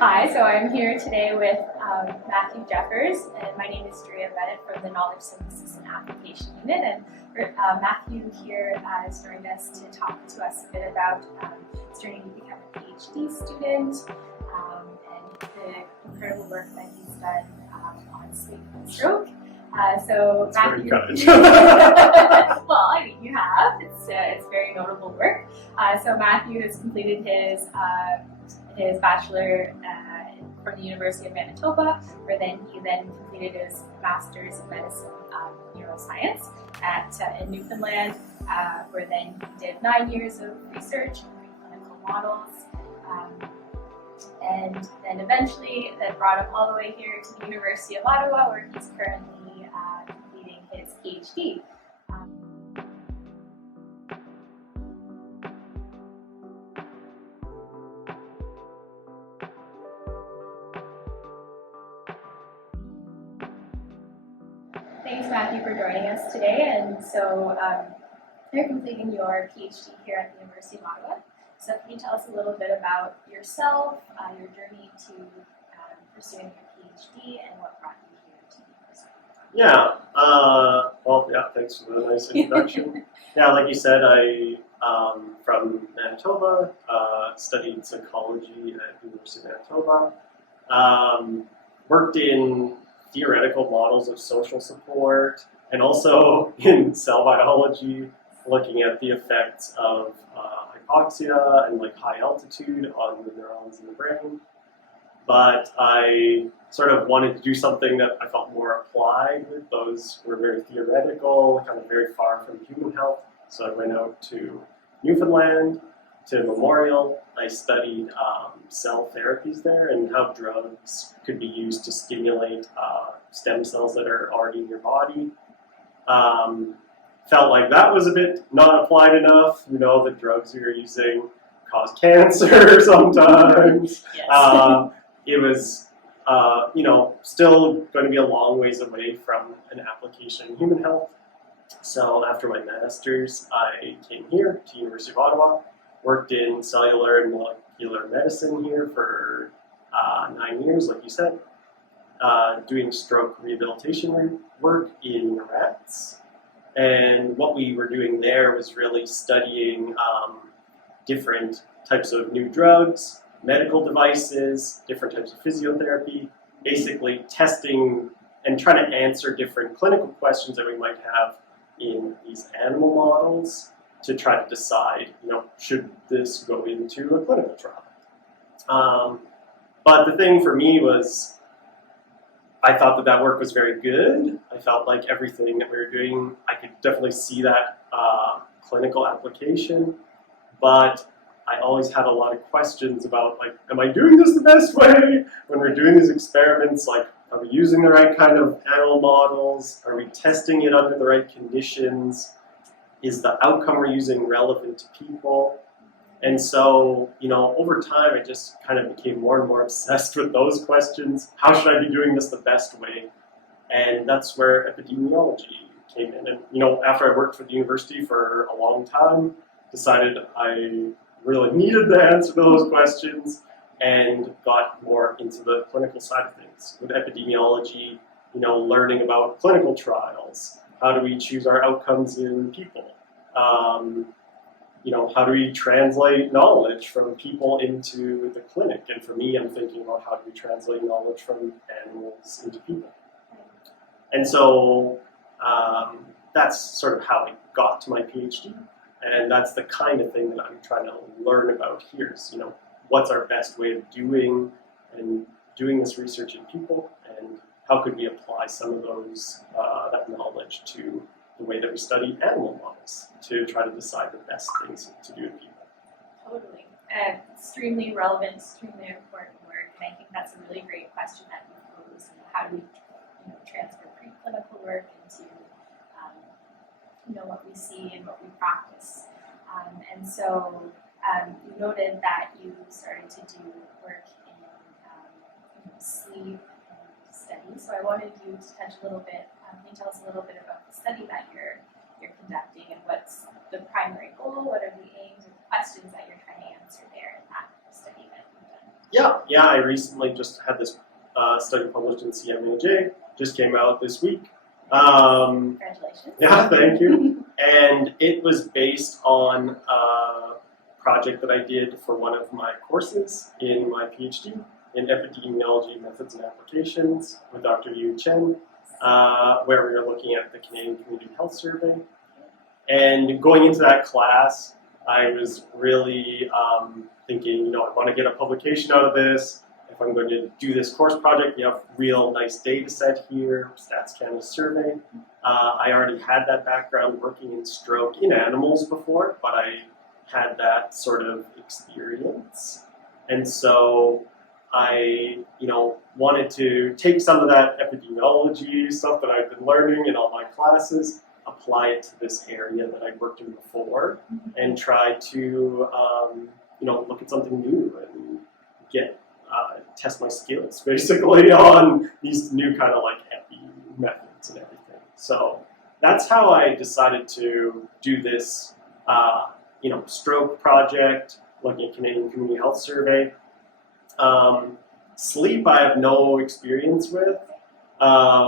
Hi, so I'm here today with Matthew Jeffers, and my name is Drea Bennett from the Knowledge Synthesis and Application Unit. And Matthew here has joined us to talk to us a bit about starting to become a PhD student and the incredible work that he's done on sleep and stroke. So That's Matthew, very kind. well, I mean, you have. It's very notable work. So Matthew has completed his bachelor from the University of Manitoba, where he completed his master's in medicine neuroscience in Newfoundland, where then he did 9 years of research in preclinical models, and then eventually that brought him all the way here to the University of Ottawa, where he's currently completing his PhD. Thanks, Matthew, for joining us today. And so you're completing your PhD here at the University of Ottawa. So can you tell us a little bit about yourself, your journey to pursuing your PhD, and what brought you here to the University of Ottawa? Thanks for the nice introduction. Like you said, I'm from Manitoba, studied psychology at the University of Manitoba, worked in theoretical models of social support, and also in cell biology, looking at the effects of hypoxia and high altitude on the neurons in the brain. But I sort of wanted to do something that I felt more applied with. Those were very theoretical, kind of very far from human health. So I went out to Newfoundland, to Memorial. I studied cell therapies there and how drugs could be used to stimulate stem cells that are already in your body. Felt like that was a bit not applied enough. The drugs we were using cause cancer sometimes. Yes. It was, still going to be a long ways away from an application in human health. So after my master's, I came here to University of Ottawa, worked in cellular and molecular medicine here for 9 years, like you said, doing stroke rehabilitation work in rats. And what we were doing there was really studying different types of new drugs, medical devices, different types of physiotherapy, basically testing and trying to answer different clinical questions that we might have in these animal models to try to decide, should this go into a clinical trial? But the thing for me was, I thought that work was very good. I felt like everything that we were doing, I could definitely see that clinical application, but I always had a lot of questions about, am I doing this the best way? When we're doing these experiments, are we using the right kind of animal models? Are we testing it under the right conditions? Is the outcome we're using relevant to people? And so, over time, I just kind of became more and more obsessed with those questions. How should I be doing this the best way? And that's where epidemiology came in. And, after I worked for the university for a long time, decided I really needed the answer to those questions and got more into the clinical side of things. With epidemiology, learning about clinical trials. How do we choose our outcomes in people? How do we translate knowledge from people into the clinic? And for me, I'm thinking about how do we translate knowledge from animals into people? And so that's sort of how I got to my PhD. And that's the kind of thing that I'm trying to learn about here is, what's our best way of doing this research in people, and how could we apply some of that knowledge to the way that we study animal models to try to decide the best things to do in people. Totally. Extremely relevant, extremely important work, and I think that's a really great question that you pose. How do we transfer preclinical work into what we see and what we practice? And so you noted that you started to do work in sleep and study. So I wanted you to touch a little bit. Can you tell us a little bit about the study that you're conducting, and what's the primary goal? What are the aims or the questions that you're trying to answer there in that study that you've done? Yeah, I recently just had this study published in CMAJ, just came out this week. Congratulations. Yeah, thank you. And it was based on a project that I did for one of my courses in my PhD in Epidemiology Methods and Applications with Dr. Yu Chen, where we were looking at the Canadian Community Health Survey. And going into that class, I was really thinking, I want to get a publication out of this. If I'm going to do this course project, we have real nice data set here, Stats Canada survey. I already had that background working in stroke in animals before, but I had that sort of experience. And so I, wanted to take some of that epidemiology stuff that I've been learning in all my classes, apply it to this area that I'd worked in before, and try to, look at something new and test my skills basically on these new kind of epi methods and everything. So that's how I decided to do this, stroke project, looking at Canadian Community Health Survey. Sleep I have no experience with. I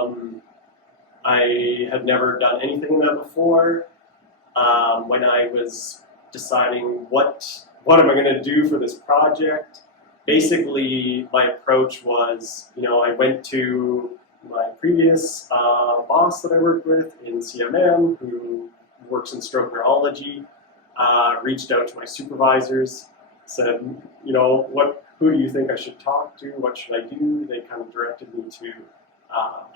had never done anything in that before. When I was deciding what am I going to do for this project, basically my approach was, I went to my previous boss that I worked with in CMM, who works in stroke neurology, reached out to my supervisors, said, who do you think I should talk to? What should I do? They kind of directed me to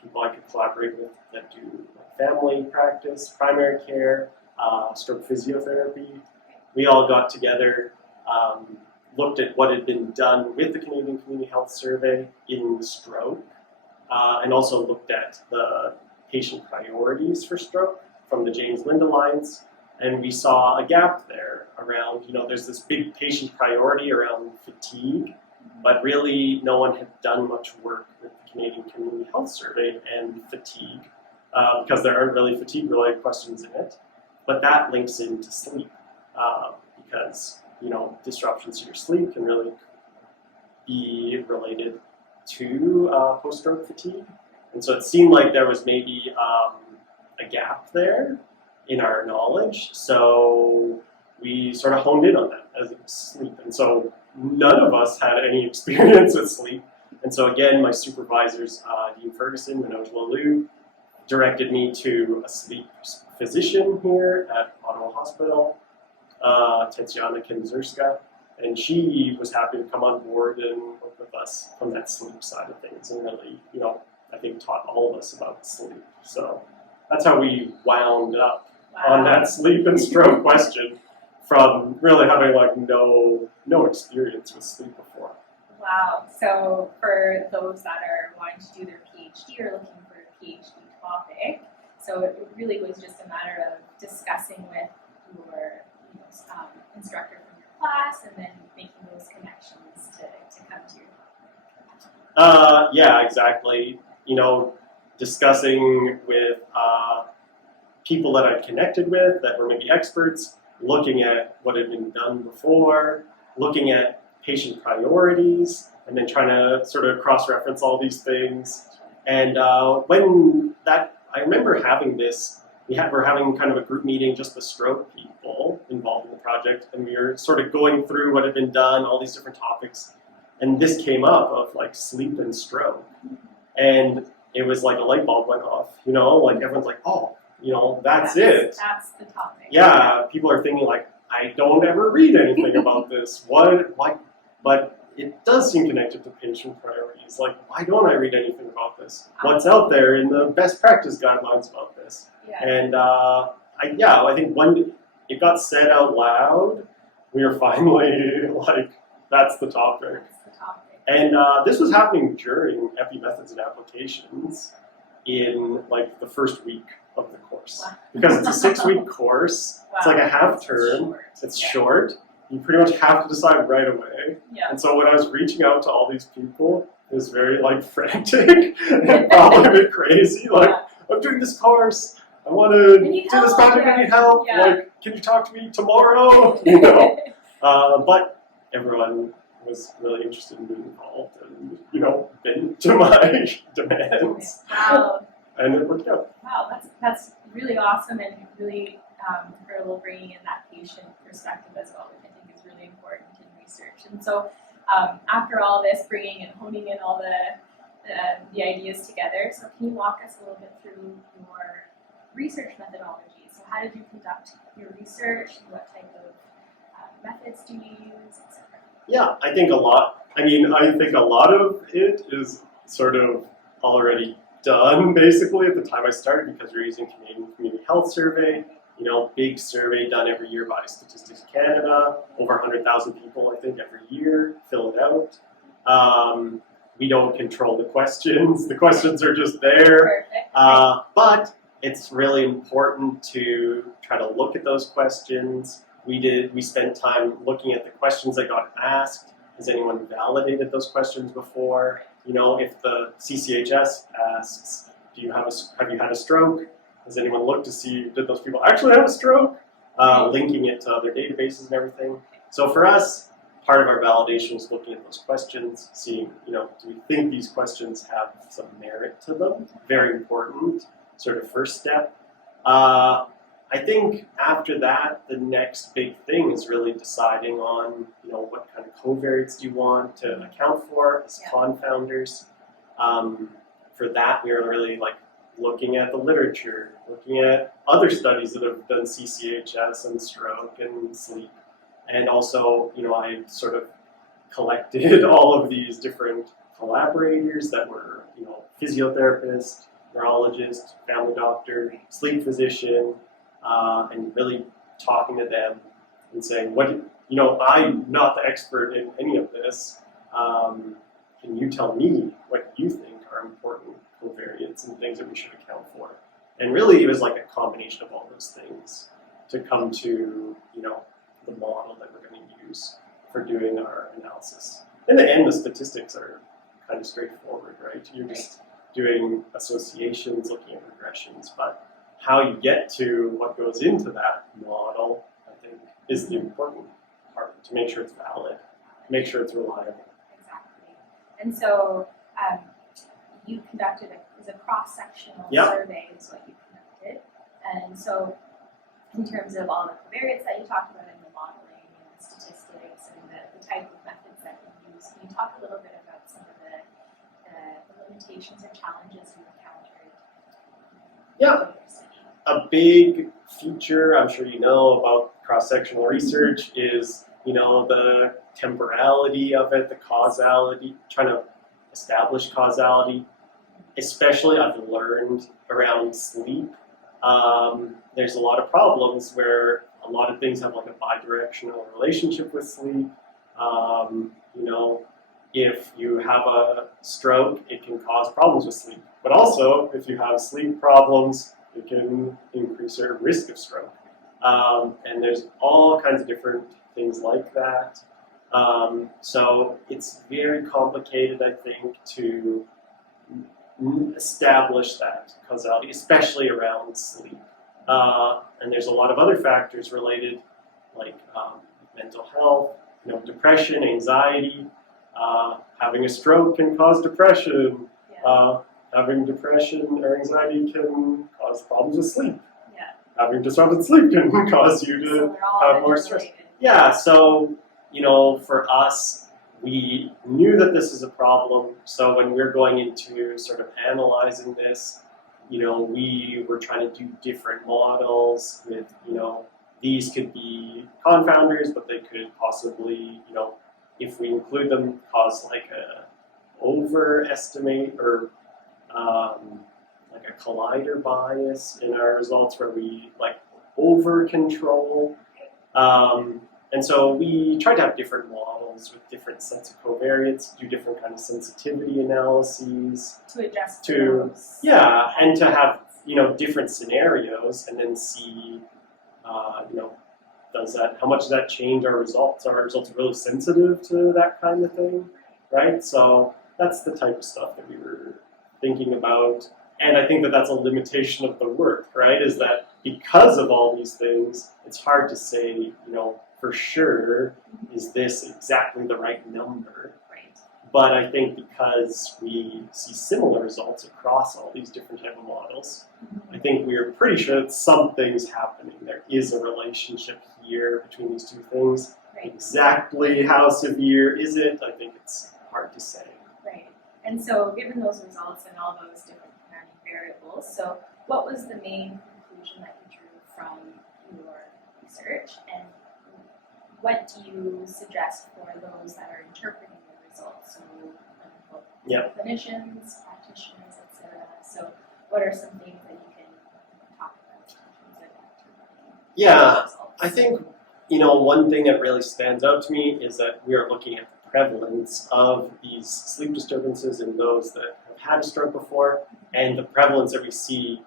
people I could collaborate with that do family practice, primary care, stroke physiotherapy. We all got together, looked at what had been done with the Canadian Community Health Survey in stroke, and also looked at the patient priorities for stroke from the James Lind Alliance. And we saw a gap there around, there's this big patient priority around fatigue, but really no one had done much work with the Canadian Community Health Survey and fatigue, because there aren't really fatigue-related questions in it. But that links into sleep, because, disruptions to your sleep can really be related to post-stroke fatigue. And so it seemed like there was maybe a gap there in our knowledge, so we sort of honed in on that as sleep. And so none of us had any experience with sleep. And so again, my supervisors, Dean Ferguson, Manoj Laloo, directed me to a sleep physician here at Ottawa Hospital, Tatiana Kinzerska, and she was happy to come on board and work with us from that sleep side of things, and really, I think taught all of us about sleep. So that's how we wound up on that sleep and stroke question, from really having no experience with sleep before. Wow. So for those that are wanting to do their PhD or looking for a PhD topic, so it really was just a matter of discussing with your instructor from your class and then making those connections to come to your Yeah, exactly. Discussing with people that I'd connected with that were maybe experts, looking at what had been done before, looking at patient priorities, and then trying to sort of cross-reference all these things. And I remember having this, we're having kind of a group meeting, just the stroke people involved in the project, and we were sort of going through what had been done, all these different topics, and this came up of sleep and stroke. And it was like a light bulb went off, everyone's like, oh, that's it. That's the topic. Yeah, people are thinking I don't ever read anything about this. But it does seem connected to patient priorities. Why don't I read anything about this? What's out there in the best practice guidelines about this? Yeah. And I think when it got said out loud, we were finally that's the topic. That's the topic. And this was happening during Epi Methods and Applications in the first week of the course. Wow. Because it's a 6-week course, Wow. it's a half term, it's short, you pretty much have to decide right away. Yeah. And so when I was reaching out to all these people, it was very frantic and probably a bit crazy. I'm doing this course, I want to do this project, I need help, can you talk to me tomorrow? But everyone was really interested in being involved and, been to my demands. Wow. And it worked out. Wow, that's really awesome and really incredible bringing in that patient perspective as well, which I think is really important in research. And so after all this, bringing and honing in all the ideas together, so can you walk us a little bit through your research methodology? So how did you conduct your research? What type of methods do you use, etc.? Yeah, I think a lot of it is sort of already done basically at the time I started, because we're using Canadian Community Health Survey, big survey done every year by Statistics Canada, over 100,000 people I think every year fill it out. We don't control the questions are just there. But it's really important to try to look at those questions. We spent time looking at the questions that got asked. Has anyone validated those questions before? If the CCHS asks, have you had a stroke? Has anyone looked to see, did those people actually have a stroke? Linking it to other databases and everything. So for us, part of our validation is looking at those questions, seeing, do we think these questions have some merit to them? Very important, sort of first step. I think after that, the next big thing is really deciding on, what kind of covariates do you want to account for as confounders. For that, we are really looking at the literature, looking at other studies that have done CCHS and stroke and sleep. And also, I sort of collected all of these different collaborators that were, physiotherapist, neurologist, family doctor, sleep physician, and really talking to them and saying, I'm not the expert in any of this. Can you tell me what you think are important covariates and things that we should account for? And really, it was like a combination of all those things to come to, the model that we're going to use for doing our analysis. In the end, the statistics are kind of straightforward, right? You're just doing associations, looking at regressions, but how you get to what goes into that model, I think, is the important part, to make sure it's valid, make sure it's reliable. Exactly. And so you conducted a cross-sectional survey is what you conducted. And so in terms of all the covariates that you talked about in the modeling and the statistics and the type of methods that you use, can you talk a little bit about some of the limitations or challenges you encountered? Yeah. A big feature, I'm sure you know, about cross-sectional research is, the temporality of it, the causality, trying to establish causality. Especially I've learned around sleep. There's a lot of problems where a lot of things have a bidirectional relationship with sleep. If you have a stroke, it can cause problems with sleep. But also, if you have sleep problems, it can increase your risk of stroke. And there's all kinds of different things like that. So it's very complicated, I think, to establish that causality, especially around sleep. And there's a lot of other factors related, like mental health, depression, anxiety. Having a stroke can cause depression. Having depression or anxiety can cause problems with sleep. Having disrupted sleep can cause you to have more stress. Yeah, so, for us, we knew that this is a problem. So when we're going into sort of analyzing this, we were trying to do different models with, these could be confounders, but they could possibly, if we include them, cause a overestimate or a collider bias in our results where we over control. And so we tried to have different models with different sets of covariates, do different kind of sensitivity analyses. To adjust to those. Yeah, and to have, different scenarios and then see, how much does that change our results? Are our results really sensitive to that kind of thing, right? So that's the type of stuff that we were thinking about. And I think that that's a limitation of the work, right? Is that because of all these things, it's hard to say, for sure is this exactly the right number? Right. But I think because we see similar results across all these different type of models, I think we are pretty sure that something's happening. There is a relationship here between these two things. Right. Exactly how severe is it? I think it's hard to say. Right. And so given those results and all those different variables, so what was the main conclusion that you drew from your research, and what do you suggest for those that are interpreting the results? So clinicians, practitioners, etc. So what are some things that you can talk about in terms of interpreting results? I think one thing that really stands out to me is that we are looking at the prevalence of these sleep disturbances in those that have had a stroke before, and the prevalence that we see,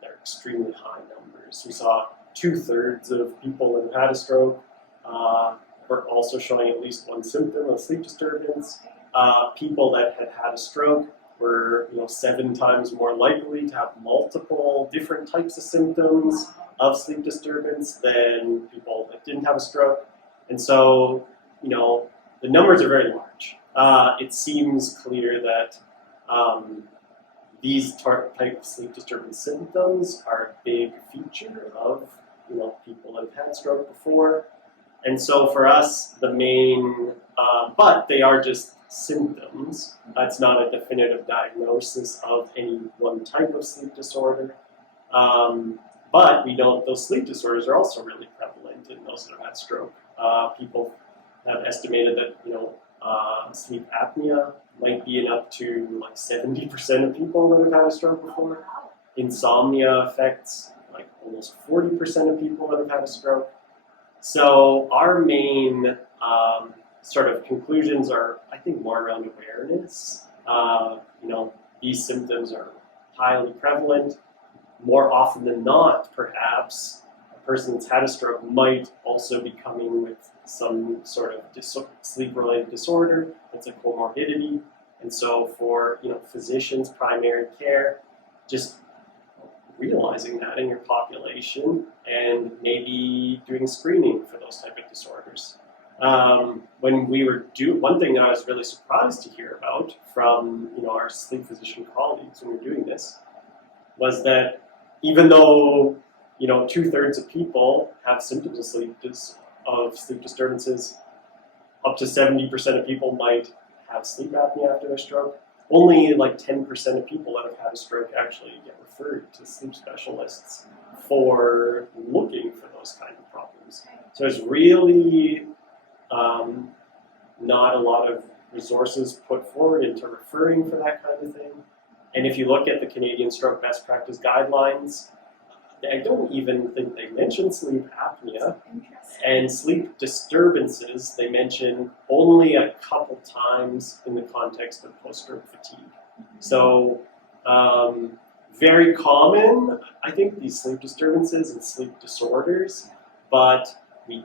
they're extremely high numbers. We saw 2/3 of people that have had a stroke were also showing at least one symptom of sleep disturbance. People that had had a stroke were 7 times more likely to have multiple different types of symptoms of sleep disturbance than people that didn't have a stroke. And so, the numbers are very large. It seems clear that these type of sleep disturbance symptoms are a big feature of people that have had stroke before. And so for us, the main, but they are just symptoms. It's not a definitive diagnosis of any one type of sleep disorder. But those sleep disorders are also really prevalent in those that have had stroke. People have estimated that, sleep apnea might be in up to 70% of people that have had a stroke before. Insomnia affects almost 40% of people that have had a stroke. So our main sort of conclusions are, I think, more around awareness. These symptoms are highly prevalent. More often than not, perhaps, a person that's had a stroke might also be coming with some sort of sleep-related disorder. It's a comorbidity. And so for physicians, primary care, just realizing that in your population and maybe doing screening for those type of disorders. When we were one thing that I was really surprised to hear about from our sleep physician colleagues when we were doing this was that even though 2/3 of people have symptoms of sleep disturbances, up to 70% of people might have sleep apnea after their stroke. Only 10% of people that have had a stroke actually get referred to sleep specialists for looking for those kind of problems. So there's really not a lot of resources put forward into referring for that kind of thing. And if you look at the Canadian Stroke Best Practice Guidelines, I don't even think they mention sleep apnea. And sleep disturbances, they mention only a couple times in the context of post-stroke fatigue. So very common, I think, these sleep disturbances and sleep disorders, but we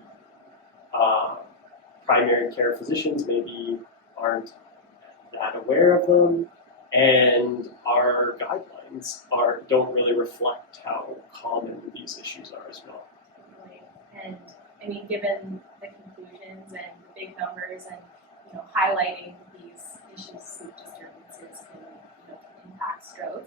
primary care physicians maybe aren't that aware of them, and our guidelines don't really reflect how common these issues are as well. Right. And given the conclusions and the big numbers and highlighting these issues, sleep disturbances can impact stroke.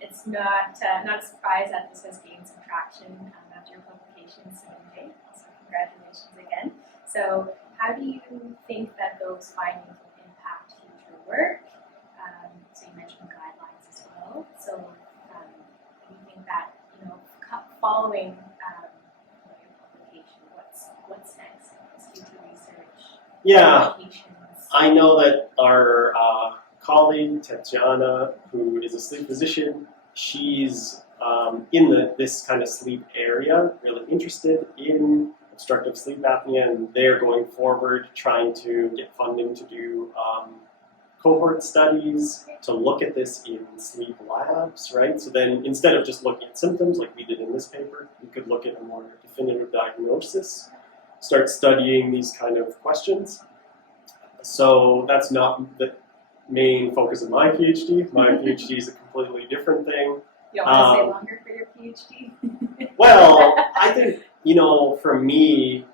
It's not a surprise that this has gained some traction after your publication, CMAJ. Also, congratulations again. So, how do you think that those findings will impact future work? So you mentioned guidelines as well. So, do you think that following your publication, what's next? Future research? Yeah, Publications? I know that our colleague Tatiana, who is a sleep physician, she's in this kind of sleep area, really interested in obstructive sleep apnea, and they're going forward trying to get funding to do cohort studies to look at this in sleep labs, right? So then instead of just looking at symptoms like we did in this paper, we could look at a more definitive diagnosis, start studying these kind of questions. So that's not the main focus of my PhD. My PhD is a completely different thing. You don't want to stay longer for your PhD? Well, I think, for me,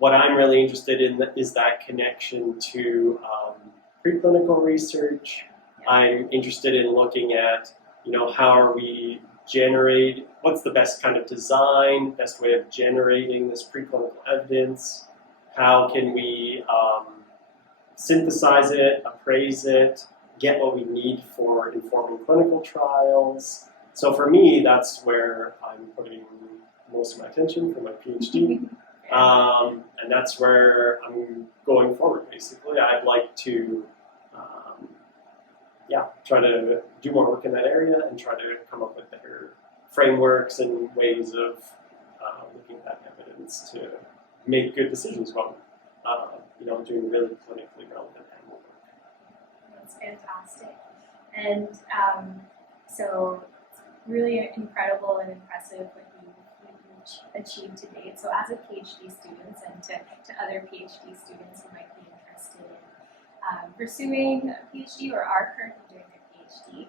what I'm really interested in is that connection to preclinical research. I'm interested in looking at, how are we what's the best kind of design, best way of generating this preclinical evidence? How can we synthesize it, appraise it, get what we need for informing clinical trials? So for me, that's where I'm putting most of my attention for my PhD. And that's where I'm going forward, basically. I'd like to try to do more work in that area and try to come up with better frameworks and ways of looking at that evidence to make good decisions about, doing really clinically relevant animal work. That's fantastic. And so it's really incredible and impressive what you've achieved to date. So as a PhD student and to other PhD students who might be interested in pursuing a PhD or are currently doing their PhD,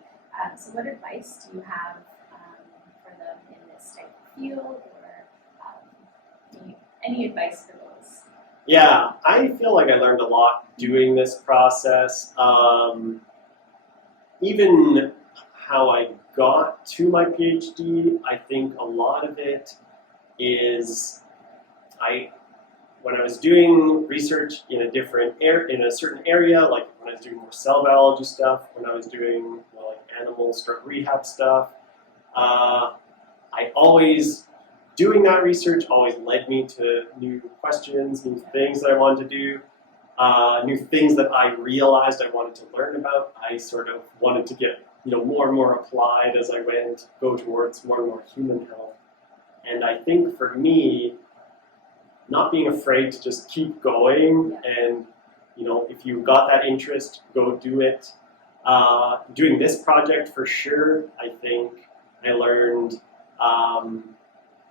so what advice do you have for them in this type of field, or any advice for those? Yeah, I feel like I learned a lot doing this process. Even how I got to my PhD, I think a lot of it is when I was doing research in a certain area, like when I was doing more cell biology stuff, when I was doing more like animal drug rehab stuff, doing that research always led me to new questions, new things that I wanted to do, new things that I realized I wanted to learn about. I sort of wanted to get more and more applied as I go towards more and more human health. And I think for me, not being afraid to just keep going, and if you've got that interest, go do it. Doing this project for sure, I think I learned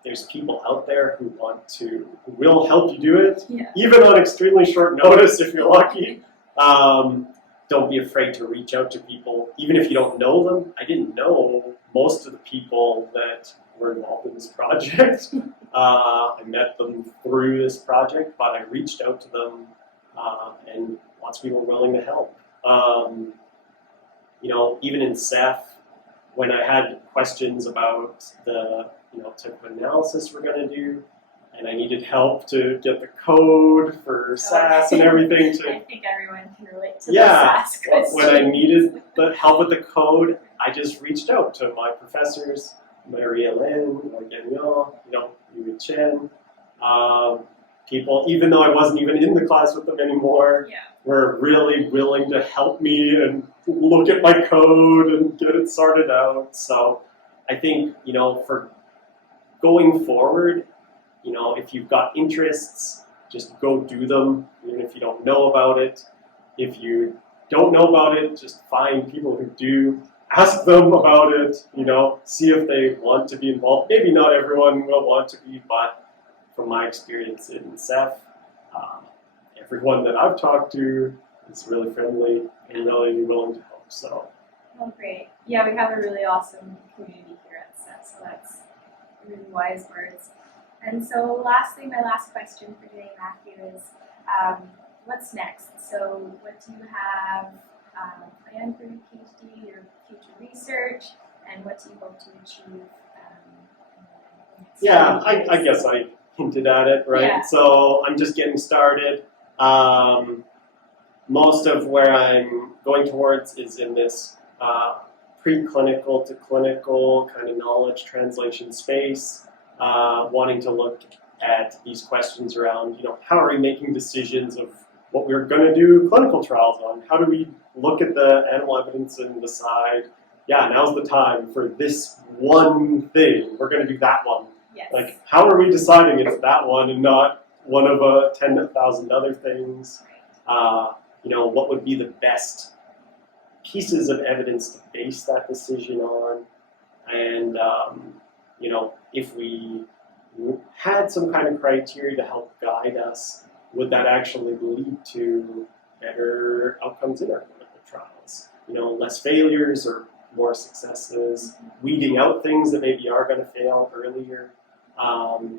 there's people out there who will help you do it, even on extremely short notice if you're lucky. Don't be afraid to reach out to people, even if you don't know them. I didn't know most of the people that were involved in this project. I met them through this project, but I reached out to them, and lots of people were willing to help. Even in Ceph, when I had questions about the type of analysis we're going to do, and I needed help to get the code for SAS and everything. I think everyone can relate to the SAS question. When I needed the help with the code, I just reached out to my professors, Maria Lin, Gagnon, Yu Chen, people, even though I wasn't even in the class with them anymore, were really willing to help me and look at my code and get it sorted out. So I think, for going forward, if you've got interests, just go do them, even if you don't know about it. If you don't know about it, just find people who do. Ask them about it, see if they want to be involved. Maybe not everyone will want to be, but from my experience in Ceph, everyone that I've talked to is really friendly and really willing to help. So. Oh, great. Yeah, we have a really awesome community here at Ceph, so that's really wise words. And so lastly, my last question for today, Matthew, is what's next? So what do you have planned for your PhD, your future research, and what do you hope to achieve in the next few years? I guess I hinted at it, right? Yeah. So I'm just getting started. Most of where I'm going towards is in this preclinical to clinical kind of knowledge translation space, wanting to look at these questions around, how are we making decisions of what we're going to do clinical trials on? How do we look at the animal evidence and decide, now's the time for this one thing. We're going to do that one. Yes. Like, how are we deciding it's that one and not one of 10,000 other things? What would be the best pieces of evidence to base that decision on? And, if we had some kind of criteria to help guide us, would that actually lead to better outcomes in our clinical trials? Less failures or more successes, weeding out things that maybe are going to fail earlier.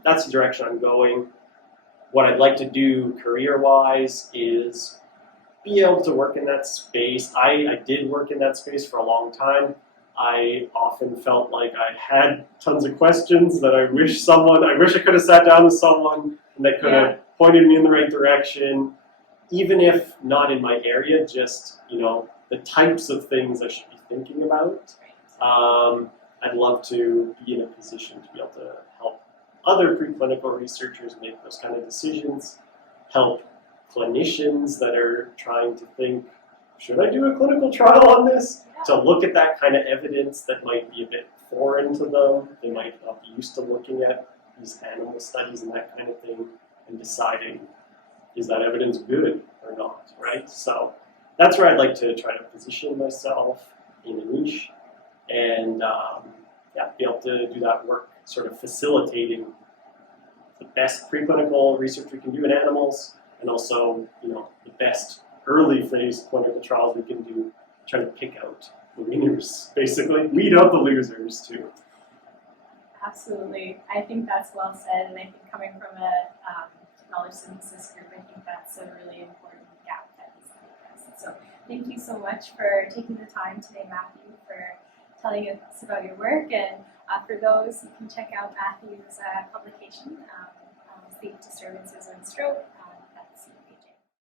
That's the direction I'm going. what I'd like to do career-wise is be able to work in that space. I did work in that space for a long time. I often felt like I had tons of questions that I wish I could have sat down with someone and that could have pointed me in the right direction, even if not in my area, just, the types of things I should be thinking about. I'd love to be in a position to be able to help other preclinical researchers make those kind of decisions, help clinicians that are trying to think, should I do a clinical trial on this? To look at that kind of evidence that might be a bit foreign to them. They might not be used to looking at these animal studies and that kind of thing and deciding, is that evidence good or not, right? So that's where I'd like to try to position myself in a niche and be able to do that work, sort of facilitating the best preclinical research we can do in animals and also, the best early phase clinical trials we can do, trying to pick out the winners, basically, weed out the losers too. Absolutely. I think that's well said, and I think coming from a knowledge synthesis group, I think that's a really important gap that needs to be addressed. So thank you so much for taking the time today, Matthew, for telling us about your work. And for those, you can check out Matthew's publication, Sleep Disturbances and Stroke.